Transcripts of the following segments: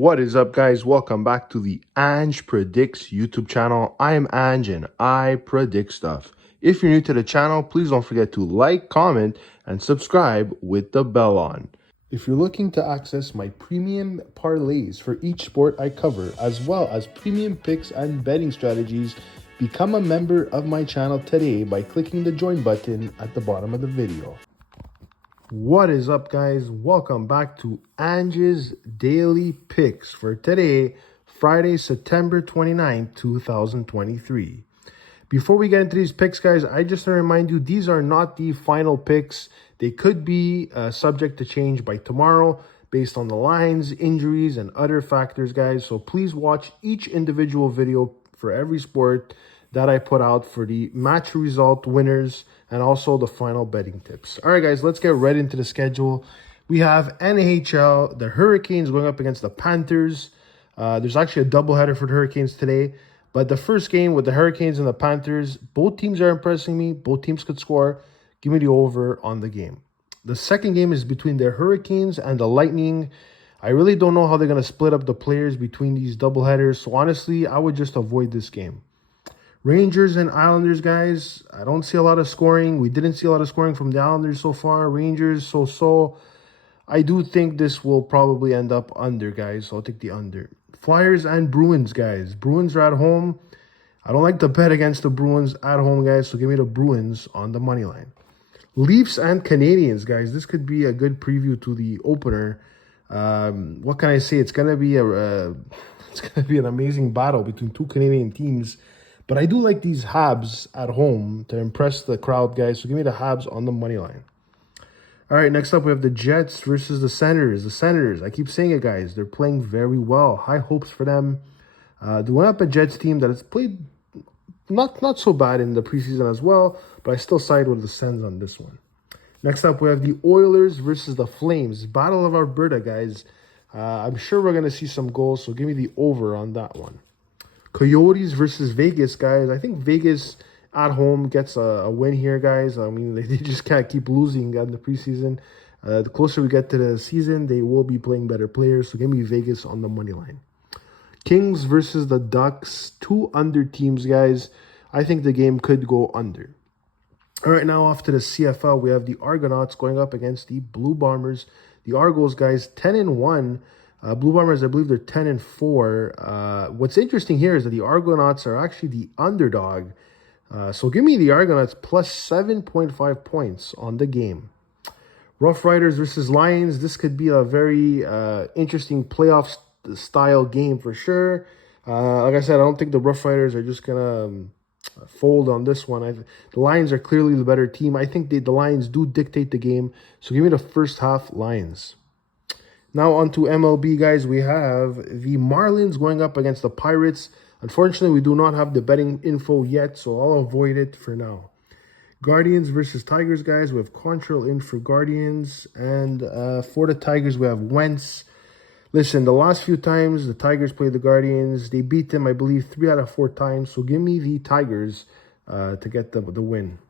What is up, guys? Welcome back to the Ange Predicts YouTube channel. I am Ange and I predict stuff. If you're new to the channel, please don't forget to like, comment, and subscribe with the bell on. If you're looking to access my premium parlays for each sport I cover, as well as premium picks and betting strategies, become a member of my channel today by clicking the join button at the bottom of the video. What is up, guys? Welcome back to Ange's Daily Picks for today, Friday, September 29th, 2023. Before we get into these picks, guys, I just want to remind you, these are not the final picks. They could be subject to change by tomorrow based on the lines, injuries, and other factors, guys. So please watch each individual video for every sport that I put out for the match result winners and also the final betting tips. All right, guys, let's get right into the schedule. We have NHL, the Hurricanes going up against the Panthers. There's actually a doubleheader for the Hurricanes today. But the first game with the Hurricanes and the Panthers, both teams are impressing me. Both teams could score. Give me the over on the game. The second game is between the Hurricanes and the Lightning. I really don't know how they're going to split up the players between these doubleheaders. So honestly, I would just avoid this game. Rangers and Islanders, guys, I don't see a lot of scoring. We didn't see a lot of scoring from the Islanders so far. Rangers, so. I do think this will probably end up under, guys. So I'll take the under. Flyers and Bruins, guys. Bruins are at home. I don't like to bet against the Bruins at home, guys. So give me the Bruins on the money line. Leafs and Canadians, guys. This could be a good preview to the opener. What can I say? It's gonna be an amazing battle between two Canadian teams. But I do like these Habs at home to impress the crowd, guys. So give me the Habs on the money line. All right, next up we have the Jets versus the Senators. The Senators, I keep saying it, guys. They're playing very well. High hopes for them. They went up a Jets team that has played not so bad in the preseason as well, but I still side with the Sens on this one. Next up, we have the Oilers versus the Flames. Battle of Alberta, guys. I'm sure we're going to see some goals, so give me the over on that one. Coyotes versus Vegas, guys. I think Vegas at home gets a win here, guys. I mean, they just can't keep losing in the preseason. The closer we get to the season, they will be playing better players. So give me Vegas on the money line. Kings versus the Ducks. Two under teams, guys. I think the game could go under. All right, now off to the CFL. We have the Argonauts going up against the Blue Bombers. The Argos, guys, 10-1. Blue Bombers, I believe they're 10-4. What's interesting here is that the Argonauts are actually the underdog. So give me the Argonauts plus 7.5 points on the game. Rough Riders versus Lions. This could be a very interesting playoff style game for sure. Like I said, I don't think the Rough Riders are just going to fold on this one. The Lions are clearly the better team. I think the Lions do dictate the game. So give me the first half Lions. Now on to MLB, guys. We have the Marlins going up against the Pirates. Unfortunately, we do not have the betting info yet, so I'll avoid it for now. Guardians versus Tigers, guys. We have Quantrill in for Guardians. And for the Tigers, we have Wentz. Listen, the last few times the Tigers played the Guardians, they beat them, I believe, 3 out of 4 times. So give me the Tigers to get the win.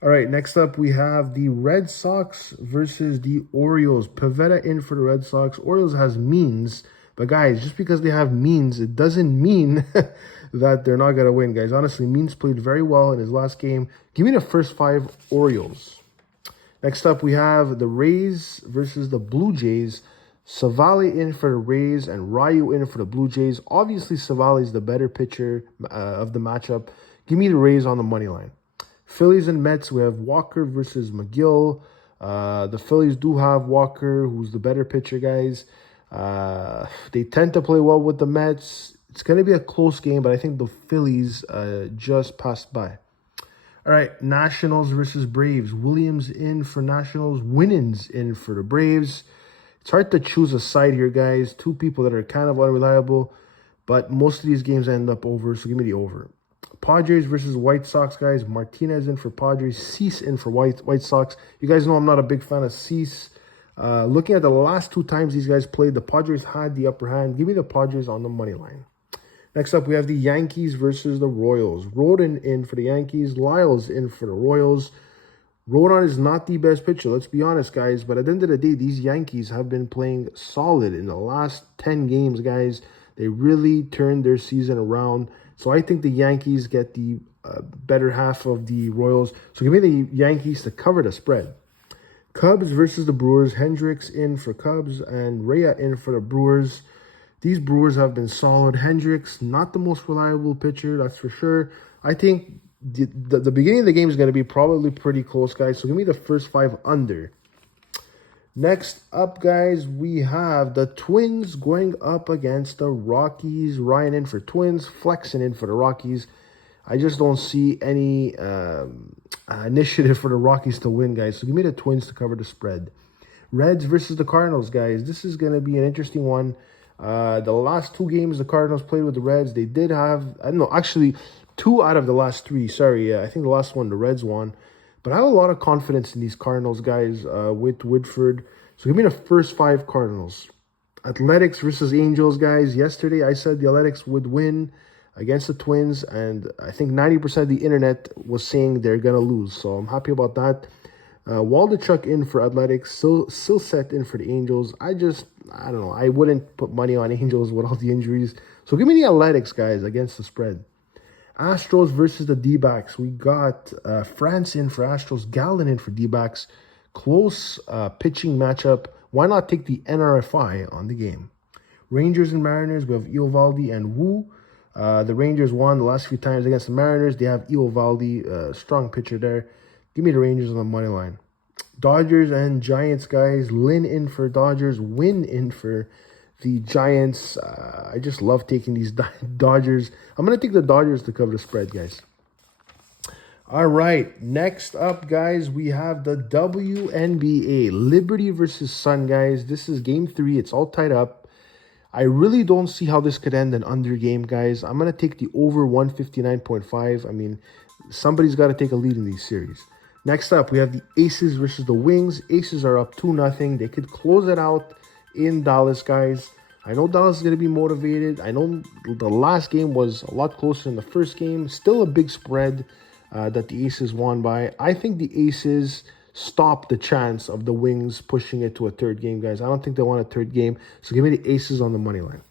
All right, next up we have the Red Sox versus the Orioles. Pivetta in for the Red Sox. Orioles has means, but guys, just because they have means, it doesn't mean that they're not going to win, guys. Honestly, Means played very well in his last game. Give me the first 5 Orioles. Next up, we have the Rays versus the Blue Jays. Savali in for the Rays and Ryu in for the Blue Jays. Obviously, Savali is the better pitcher of the matchup. Give me the Rays on the money line. Phillies and Mets, we have Walker versus McGill. The Phillies do have Walker, who's the better pitcher, guys. They tend to play well with the Mets. It's going to be a close game, but I think the Phillies just passed by. All right, Nationals versus Braves. Williams in for Nationals. Winans in for the Braves. It's hard to choose a side here, guys. Two people that are kind of unreliable, but most of these games end up over, so give me the over. Padres versus White Sox, guys. Martinez in for Padres. Cease in for White Sox. You guys know I'm not a big fan of Cease. Looking at the last 2 times these guys played, the Padres had the upper hand. Give me the Padres on the money line. Next up, we have the Yankees versus the Royals. Rodon in for the Yankees. Lyles in for the Royals. Rodon is not the best pitcher, let's be honest, guys. But at the end of the day, these Yankees have been playing solid in the last 10 games, guys. They really turned their season around. So I think the Yankees get the better half of the Royals. So give me the Yankees to cover the spread. Cubs versus the Brewers. Hendricks in for Cubs and Rhea in for the Brewers. These Brewers have been solid. Hendricks, not the most reliable pitcher, that's for sure. I think the beginning of the game is going to be probably pretty close, guys. So give me the first 5 under. Next up, guys, we have the Twins going up against the Rockies. Ryan in for Twins, flexing in for the Rockies. I just don't see any initiative for the Rockies to win, guys. So give me the Twins to cover the spread. Reds versus the Cardinals, guys. This is going to be an interesting one. The last 2 games the Cardinals played with the Reds, they did have, I don't know, actually 2 out of the last 3. Sorry, I think the last one the Reds won. But I have a lot of confidence in these Cardinals, guys, with Woodford. So give me the first 5 Cardinals. Athletics versus Angels, guys. Yesterday I said the Athletics would win against the Twins, and I think 90% of the internet was saying they're going to lose. So I'm happy about that. Waldichuk in for Athletics, still set in for the Angels. I don't know. I wouldn't put money on Angels with all the injuries. So give me the Athletics, guys, against the spread. Astros versus the D-backs. We got France in for Astros, Gallen in for D-backs. Close pitching matchup. Why not take the NRFI on the game? Rangers and Mariners, we have Eovaldi and Wu. The Rangers won the last few times against the Mariners. They have Eovaldi, strong pitcher there. Give me the Rangers on the money line. Dodgers and Giants, guys. Lynn in for Dodgers. Win in for the Giants. I just love taking these Dodgers. I'm going to take the Dodgers to cover the spread, guys. All right. Next up, guys, we have the WNBA. Liberty versus Sun, guys. This is game 3. It's all tied up. I really don't see how this could end an under game, guys. I'm going to take the over 159.5. I mean, somebody's got to take a lead in these series. Next up, we have the Aces versus the Wings. Aces are up 2-0. They could close it out in Dallas, guys. I know Dallas is going to be motivated. I know the last game was a lot closer than the first game. Still a big spread that the Aces won by. I think the Aces stop the chance of the Wings pushing it to a third game, guys. I don't think they want a third game. So give me the Aces on the money line.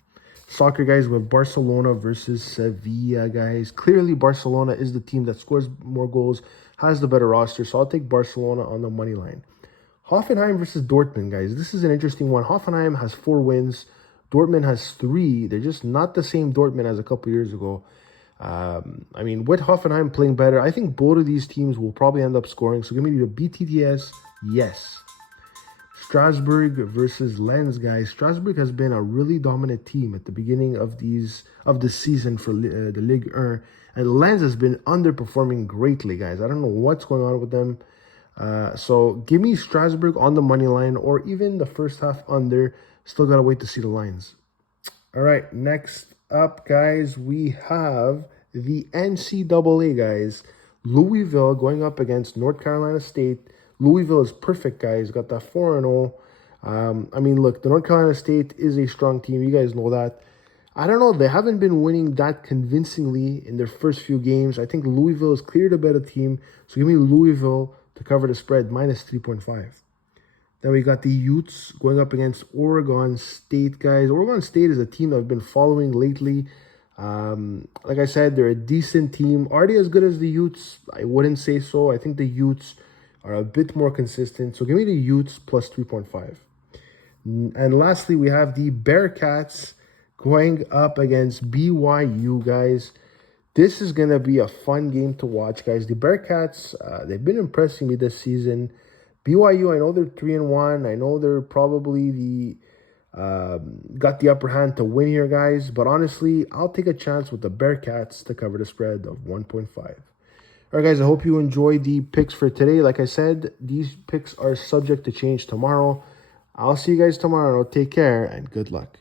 Soccer, guys, with Barcelona versus Sevilla, guys. Clearly, Barcelona is the team that scores more goals, has the better roster. So I'll take Barcelona on the money line. Hoffenheim versus Dortmund, guys. This is an interesting one. Hoffenheim has 4 wins. Dortmund has 3. They're just not the same Dortmund as a couple years ago. I mean, with Hoffenheim playing better, I think both of these teams will probably end up scoring. So give me the BTTS, yes. Strasbourg versus Lens, guys. Strasbourg has been a really dominant team at the beginning of the season for the Ligue 1. And Lens has been underperforming greatly, guys. I don't know what's going on with them. So give me Strasbourg on the money line or even the first half under. Still got to wait to see the lines. All right, next up, guys, we have the NCAA, guys. Louisville going up against North Carolina State. Louisville is perfect, guys. Got that 4-0. I mean, look, the North Carolina State is a strong team. You guys know that. I don't know. They haven't been winning that convincingly in their first few games. I think Louisville is clearly the better team. So give me Louisville to cover the spread, minus 3.5. Then we got the Utes going up against Oregon State, guys. Oregon State is a team that I've been following lately. Like I said, they're a decent team. Are they as good as the Utes? I wouldn't say so. I think the Utes are a bit more consistent. So give me the Utes plus 3.5. And lastly, we have the Bearcats going up against BYU, guys. This is going to be a fun game to watch, guys. The Bearcats, they've been impressing me this season. BYU, I know they're 3-1. I know they're probably got the upper hand to win here, guys. But honestly, I'll take a chance with the Bearcats to cover the spread of 1.5. All right, guys, I hope you enjoyed the picks for today. Like I said, these picks are subject to change tomorrow. I'll see you guys tomorrow. Take care and good luck.